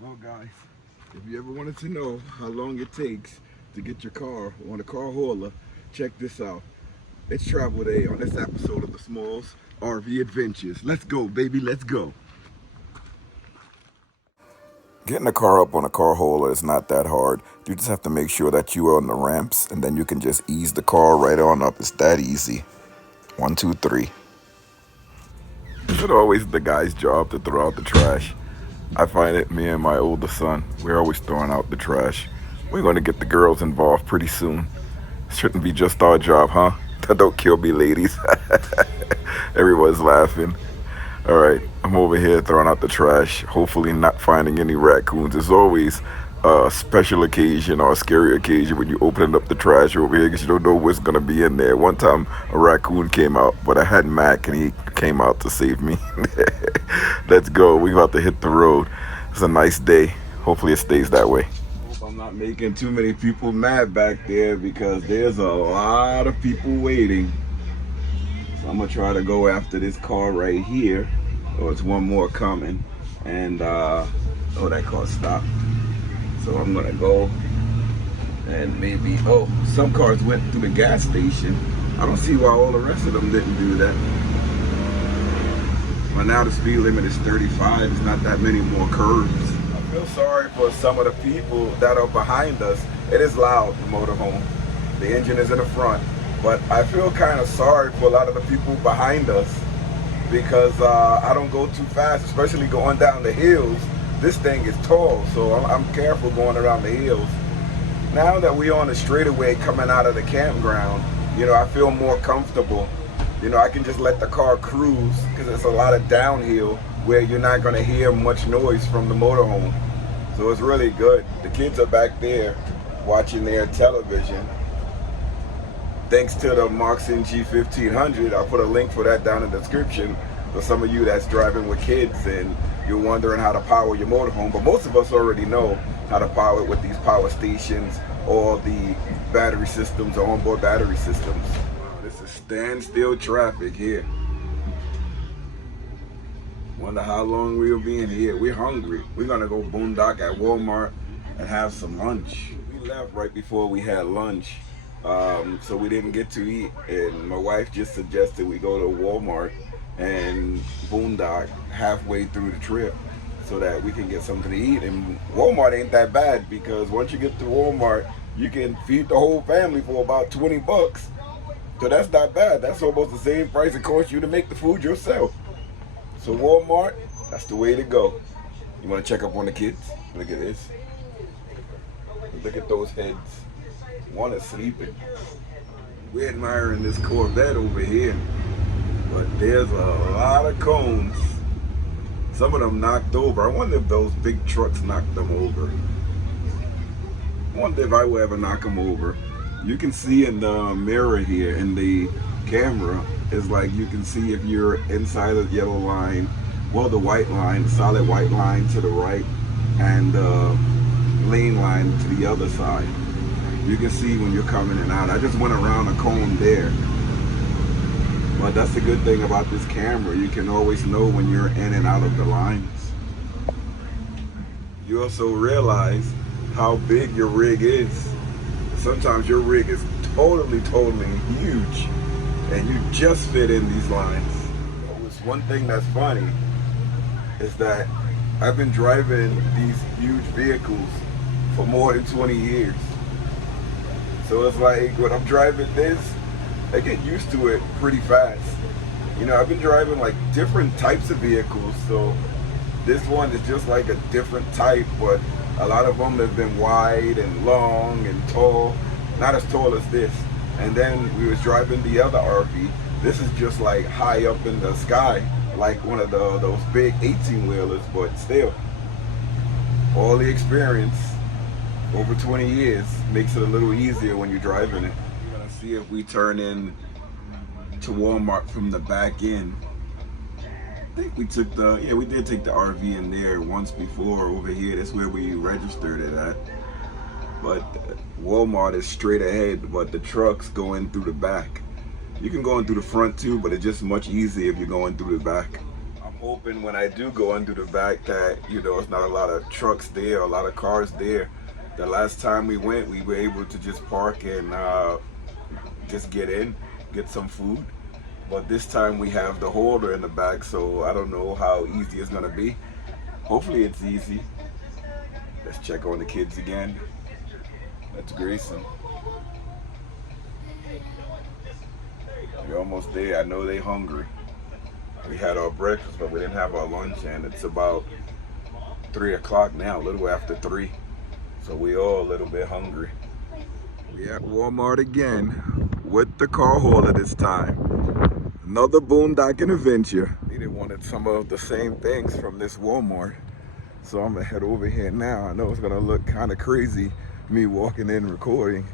Well guys, if you ever wanted to know how long it takes to get your car on a car hauler, check this out. It's travel day on this episode of the Smalls RV Adventures. Let's go, baby, let's go. Getting a car up on a car hauler is not that hard. You just have to make sure that you are on the ramps, and then you can just ease the car right on up. It's that easy. 1, 2, 3. Is it always the guy's job to throw out the trash? I find it, me and my older son, we're always throwing out the trash. We're going to get the girls involved pretty soon. Shouldn't be just our job, huh? Don't kill me, ladies. Everyone's laughing. All right, I'm over here throwing out the trash, hopefully not finding any raccoons. It's always a special occasion or a scary occasion when you open up the trash over here because you don't know what's going to be in there. One time a raccoon came out, but I had Mac and he came out to save me. Let's go. We're about to hit the road. It's a nice day. Hopefully it stays that way. Hope I'm not making too many people mad back there because there's a lot of people waiting. So I'm going to try to go after this car right here. Oh, it's one more coming. And, oh, that car stopped. So I'm going to go and maybe, oh, some cars went through the gas station. I don't see why all the rest of them didn't do that. But now the speed limit is 35. It's not that many more curves. I feel sorry for some of the people that are behind us. It is loud, the motorhome. The engine is in the front. But I feel kind of sorry for a lot of the people behind us because I don't go too fast, especially going down the hills. This thing is tall, so I'm careful going around the hills. Now that we're on the straightaway coming out of the campground, you know, I feel more comfortable. You know, I can just let the car cruise because it's a lot of downhill where you're not going to hear much noise from the motorhome. So it's really good. The kids are back there watching their television. Thanks to the Moxon G1500, I'll put a link for that down in the description for some of you that's driving with kids and you're wondering how to power your motorhome. But most of us already know how to power it with these power stations or the battery systems or onboard battery systems. This is standstill traffic here. Wonder how long we'll be in here. We're hungry. We're gonna go boondock at Walmart and have some lunch. We left right before we had lunch. So we didn't get to eat, and my wife just suggested we go to Walmart and boondock halfway through the trip so that we can get something to eat. And Walmart ain't that bad because once you get to Walmart, you can feed the whole family for about 20 bucks. So that's not bad. That's almost the same price it costs you to make the food yourself. So Walmart, that's the way to go. You want to check up on the kids? Look at this. Look at those heads. One is sleeping. We're admiring this Corvette over here, but there's a lot of cones. Some of them knocked over. I wonder if those big trucks knocked them over. I wonder if I will ever knock them over. You can see in the mirror here in the camera, it's like you can see if you're inside of the yellow line, well, the white line, the solid white line to the right, and the lane line to the other side. You can see when you're coming in and out. I just went around a cone there. But that's the good thing about this camera. You can always know when you're in and out of the lines. You also realize how big your rig is. Sometimes your rig is totally huge and you just fit in these lines. One thing that's funny is that I've been driving these huge vehicles for more than 20 years. So it's like when I'm driving this, I get used to it pretty fast. You know, I've been driving like different types of vehicles, so this one is just like a different type, but a lot of them have been wide and long and tall, not as tall as this. And then we was driving the other RV. This is just like high up in the sky, like one of those big 18-wheelers, but still, all the experience over 20 years makes it a little easier when you're driving it. We're gonna see if we turn in to Walmart from the back end. I think we took we did take the RV in there once before over here. That's where we registered it at. But Walmart is straight ahead, but the trucks go in through the back. You can go in through the front too, but it's just much easier if you're going through the back. I'm hoping when I do go and do the back that, you know, it's not a lot of trucks there, a lot of cars there. The last time we went, we were able to just park and just get in, get some food. But this time we have the holder in the back, so I don't know how easy it's gonna be. Hopefully it's easy. Let's check on the kids again. That's Grayson. We're almost there. I know they're hungry. We had our breakfast, but we didn't have our lunch, and it's about 3 o'clock now, a little after 3. So we all a little bit hungry. We at Walmart again with the car hauler this time. Another boondocking adventure. They wanted some of the same things from this Walmart. So I'm gonna head over here now. I know it's gonna look kind of crazy, me walking in recording.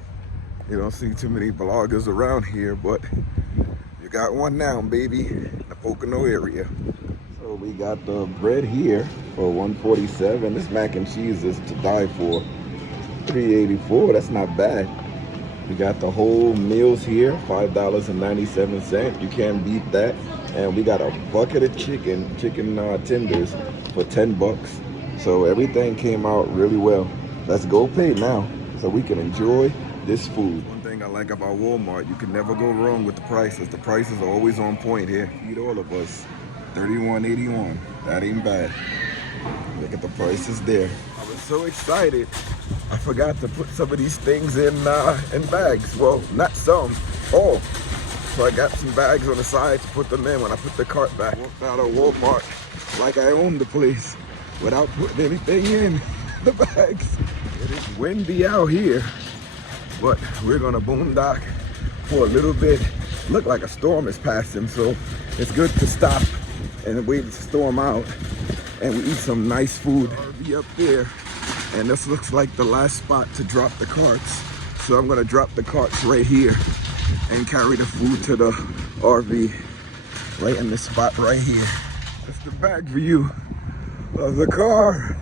You don't see too many bloggers around here, but you got one now, baby, in the Pocono area. So we got the bread here for $1.47. This mac and cheese is to die for. $3.84, that's not bad. We got the whole meals here, $5.97. You can't beat that. And we got a bucket of chicken tenders for $10. So everything came out really well. Let's go pay now so we can enjoy this food. One thing I like about Walmart, you can never go wrong with the prices. The prices are always on point here. Feed all of us. $31.81. That ain't bad. Look at the prices there. I was so excited. I forgot to put some of these things in bags. Well, not some, all. So I got some bags on the side to put them in when I put the cart back. Walked out of Walmart like I owned the place without putting anything in the bags. It is windy out here, but we're gonna boondock for a little bit. Look like a storm is passing, so it's good to stop and wait the storm out. And we eat some nice food. RV up there. And this looks like the last spot to drop the carts. So I'm gonna drop the carts right here and carry the food to the RV right in this spot right here. That's the back view of the car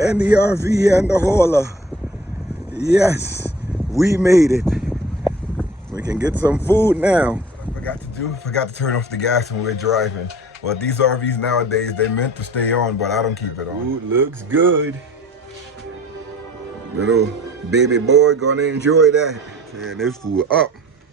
and the RV and the hauler. Yes, we made it. We can get some food now. What I forgot to turn off the gas when we're driving. Well, these RVs nowadays, they're meant to stay on, but I don't keep it on. Food looks good. Little baby boy gonna enjoy that. Tearing this food up.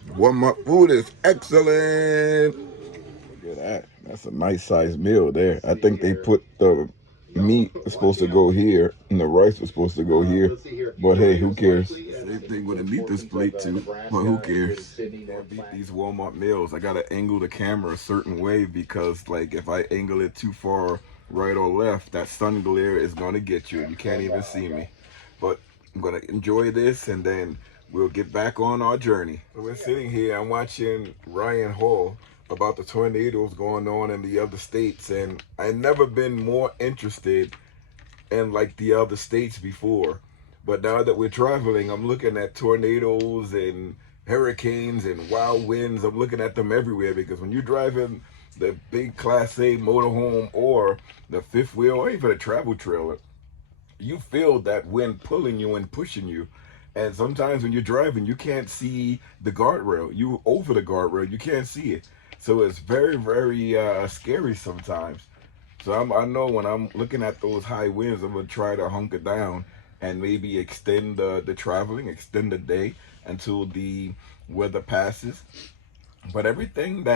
Walmart food is excellent. Look at that. That's a nice sized meal there. I think they put the meat is supposed to go here and the rice was supposed to go here. But hey, who cares? Same thing with a Nita's plate too, but who cares? I beat these Walmart meals. I gotta angle the camera a certain way because like if I angle it too far right or left, that sun glare is gonna get you. You can't even see me. But I'm gonna enjoy this and then we'll get back on our journey. So we're sitting here, I'm watching Ryan Hall about the tornadoes going on in the other states, and I've never been more interested in like the other states before. But now that we're traveling, I'm looking at tornadoes and hurricanes and wild winds. I'm looking at them everywhere because when you're driving the big Class A motorhome or the fifth wheel or even a travel trailer, you feel that wind pulling you and pushing you. And sometimes when you're driving, you can't see the guardrail. You over the guardrail, you can't see it. So it's very, very scary sometimes. So I know when I'm looking at those high winds, I'm gonna try to hunker down and maybe extend the traveling, extend the day until the weather passes. But everything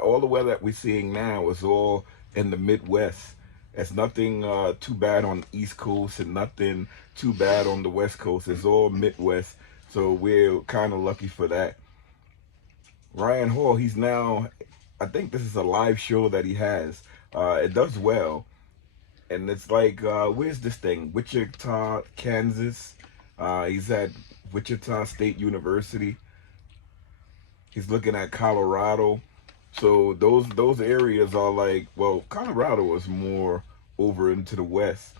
all the weather that we're seeing now is all in the Midwest. It's nothing too bad on the East Coast and nothing too bad on the West Coast. It's all Midwest. So we're kind of lucky for that. Ryan Hall, he's now, I think this is a live show that he has. It does well. And it's like, where's this thing? Wichita, Kansas. He's at Wichita State University. He's looking at Colorado. So those areas are like, well, Colorado is more over into the west,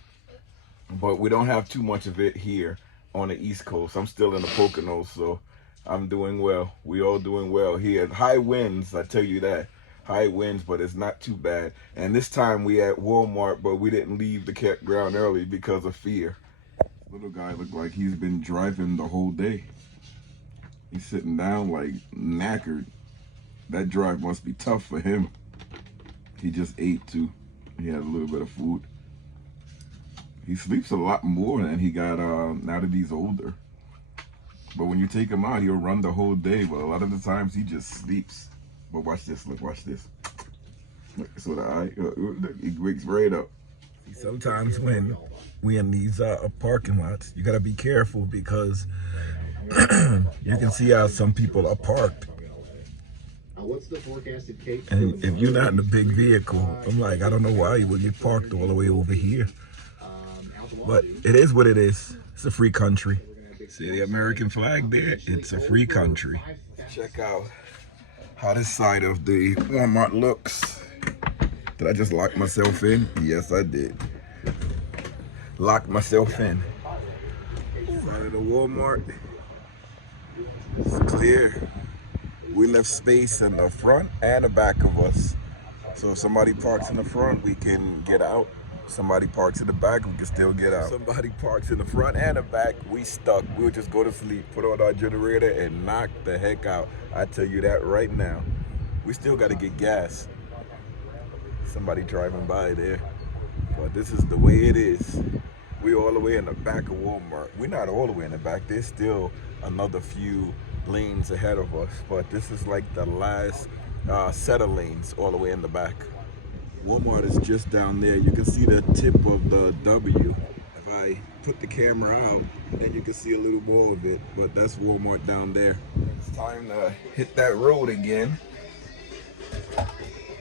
but we don't have too much of it here on the East Coast. I'm still in the Poconos, so I'm doing well. We all doing well here. High winds, I tell you that. High winds, but it's not too bad. And this time we at Walmart, but we didn't leave the campground early because of fear. Little guy looked like he's been driving the whole day. He's sitting down like knackered. That drive must be tough for him. He just ate too. He had a little bit of food. He sleeps a lot more than he got now that he's older. But when you take him out, he'll run the whole day. But a lot of the times he just sleeps. But watch this, look, watch this. So the eye, look, he wakes right up. Sometimes when we in these parking lots, you gotta be careful because you can see how some people are parked. And if you're not in a big vehicle, I'm like, I don't know why you would get parked all the way over here. But it is what it is. It's a free country. See the American flag there? It's a free country. Check out how this side of the Walmart looks. Did I just lock myself in? Yes, I did. Locked myself in. Side of the Walmart. It's clear. We left space in the front and the back of us. So if somebody parks in the front, we can get out. Somebody parks in the back, we can still get out. Somebody parks in the front and the back, we stuck. We'll just go to sleep, put on our generator and knock the heck out. I tell you that right now. We still gotta get gas. Somebody driving by there. But this is the way it is. We're all the way in the back of Walmart. We're not all the way in the back. There's still another few lanes ahead of us, but this is like the last set of lanes all the way in the back. Walmart is just down there. You can see the tip of the W. If I put the camera out, then you can see a little more of it, but that's Walmart down there. It's time to hit that road again.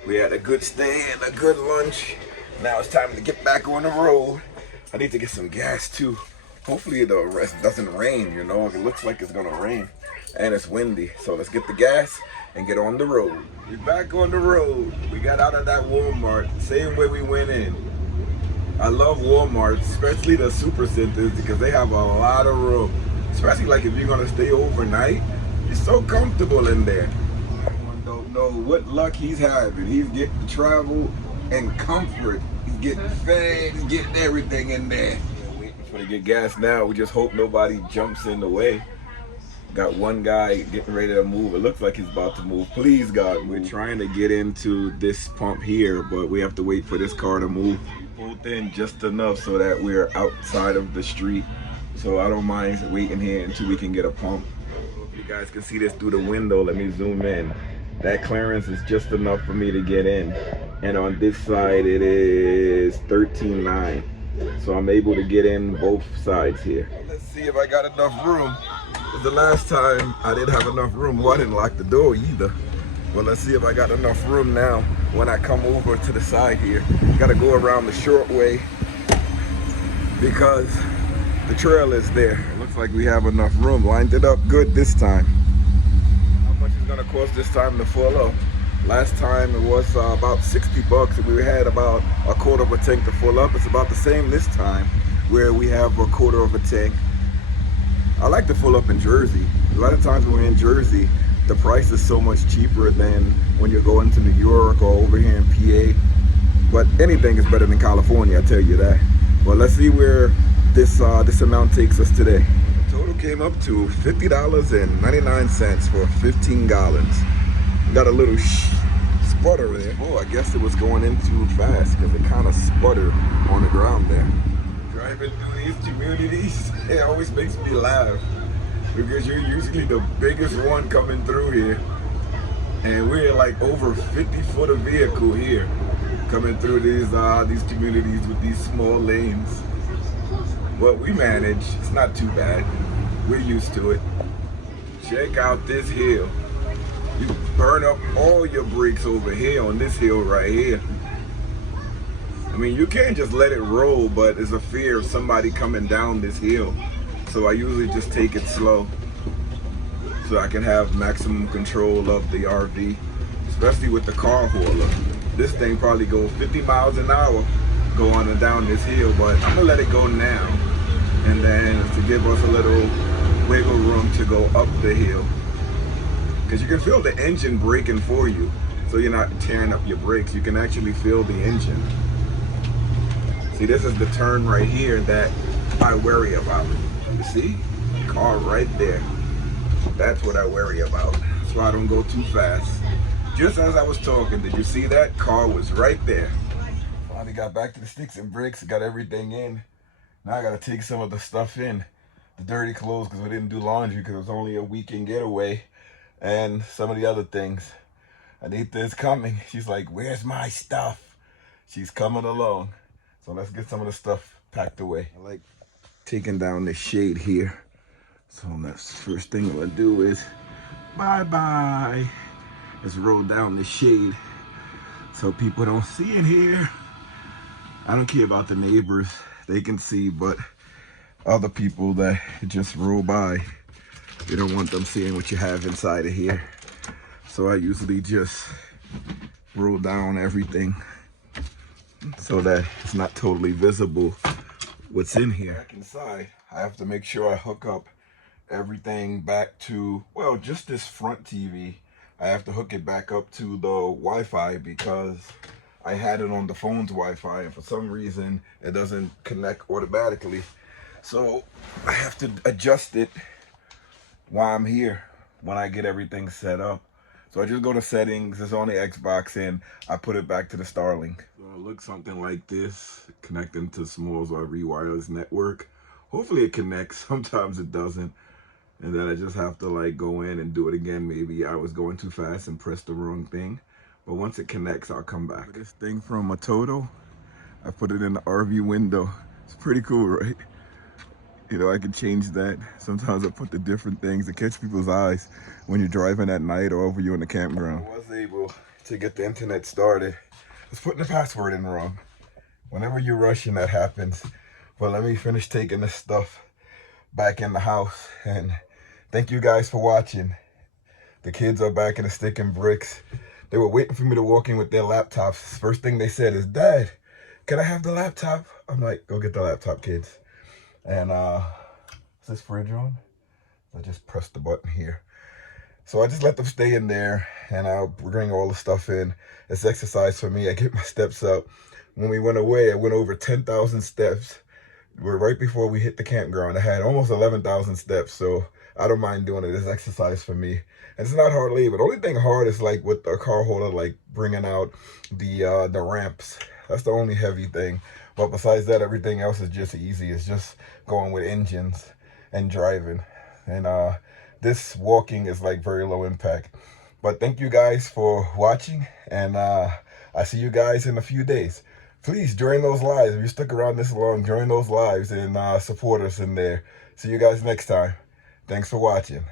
We had a good stay and a good lunch. Now it's time to get back on the road. I need to get some gas too. Hopefully the rest doesn't rain, you know. It looks like it's gonna rain and it's windy. So let's get the gas and get on the road. We're back on the road. We got out of that Walmart, same way we went in. I love Walmart, especially the super centers, because they have a lot of room. Especially like if you're gonna stay overnight, you're so comfortable in there. Everyone don't know what luck he's having. He's getting travel and comfort. He's getting fed, he's getting everything in there. We're waiting for to get gas now. We just hope nobody jumps in the way. Got one guy getting ready to move. It looks like he's about to move. Please, God, we're trying to get into this pump here, but we have to wait for this car to move. We pulled in just enough so that we're outside of the street. So I don't mind waiting here until we can get a pump. If you guys can see this through the window, let me zoom in. That clearance is just enough for me to get in. And on this side, it is 13.9. So I'm able to get in both sides here. Let's see if I got enough room. The last time I didn't have enough room. Well, I didn't lock the door either. But let's see if I got enough room now when I come over to the side here. Gotta go around the short way because the trail is there. It looks like we have enough room. Lined it up good this time. How much is gonna cost this time to fill up? Last time it was about 60 bucks and we had about a quarter of a tank to fill up. It's about the same this time where we have a quarter of a tank. I like to fill up in Jersey. A lot of times when we're in Jersey, the price is so much cheaper than when you're going to New York or over here in PA. But anything is better than California, I tell you that. But let's see where this amount takes us today. The total came up to $50.99 for 15 gallons. Got a little sputter there. Oh, I guess it was going in too fast because it kind of sputtered on the ground there. Driving through these communities, it always makes me laugh because you're usually the biggest one coming through here, and we're like over 50 foot of vehicle here coming through these communities with these small lanes. But we manage. It's not too bad. We're used to it. Check out this hill. You burn up all your brakes over here on this hill right here. I mean, you can't just let it roll, but there's a fear of somebody coming down this hill. So I usually just take it slow so I can have maximum control of the RV, especially with the car hauler. This thing probably goes 50 miles an hour going and down this hill, but I'm gonna let it go now. And then to give us a little wiggle room to go up the hill. Because you can feel the engine braking for you. So you're not tearing up your brakes. You can actually feel the engine. See, this is the turn right here that I worry about. You see? Car right there. That's what I worry about. That's why I don't go too fast. Just as I was talking, did you see that? Car was right there. Finally finally got back to the sticks and bricks, got everything in. Now I gotta take some of the stuff in, the dirty clothes, because we didn't do laundry because it was only a weekend getaway, and some of the other things. Anita is coming. She's like, where's my stuff? She's coming along. So let's get some of the stuff packed away. I like taking down the shade here. So that's the first thing I'm gonna do is bye-bye. Let's roll down the shade so people don't see in here. I don't care about the neighbors. They can see, but other people that just roll by, you don't want them seeing what you have inside of here. So I usually just roll down everything so that it's not totally visible what's in here. Back inside, I have to make sure I hook up everything back to, well, just this front TV. I have to hook it back up to the Wi-Fi because I had it on the phone's Wi-Fi, and for some reason it doesn't connect automatically. So I have to adjust it while I'm here when I get everything set up. So I just go to settings, it's on the Xbox, and I put it back to the Starlink. So it looks something like this, connecting to SmallsRV wireless network. Hopefully it connects, sometimes it doesn't. And then I just have to like go in and do it again. Maybe I was going too fast and pressed the wrong thing. But once it connects, I'll come back. This thing from Atoto, I put it in the RV window. It's pretty cool, right? You know, I can change that. Sometimes I put the different things to catch people's eyes when you're driving at night or over you in the campground. I was able to get the internet started. I was putting the password in wrong. Whenever you're rushing, that happens. But let me finish taking this stuff back in the house. And thank you guys for watching. The kids are back in the stick and bricks. They were waiting for me to walk in with their laptops. First thing they said is, Dad, can I have the laptop? I'm like, go get the laptop, kids. And is this fridge on? I just pressed the button here. So I just let them stay in there, and I'll bring all the stuff in. It's exercise for me. I get my steps up. When we went away, I went over 10,000 steps. We're right before we hit the campground. I had almost 11,000 steps, so I don't mind doing it. It's exercise for me. And it's not hard labor. The only thing hard is like with the car holder, like bringing out the ramps. That's the only heavy thing. But besides that, everything else is just easy. It's just going with engines and driving. And this walking is like very low impact. But thank you guys for watching. And I see you guys in a few days. Please join those lives. If you stuck around this long, join those lives and support us in there. See you guys next time. Thanks for watching.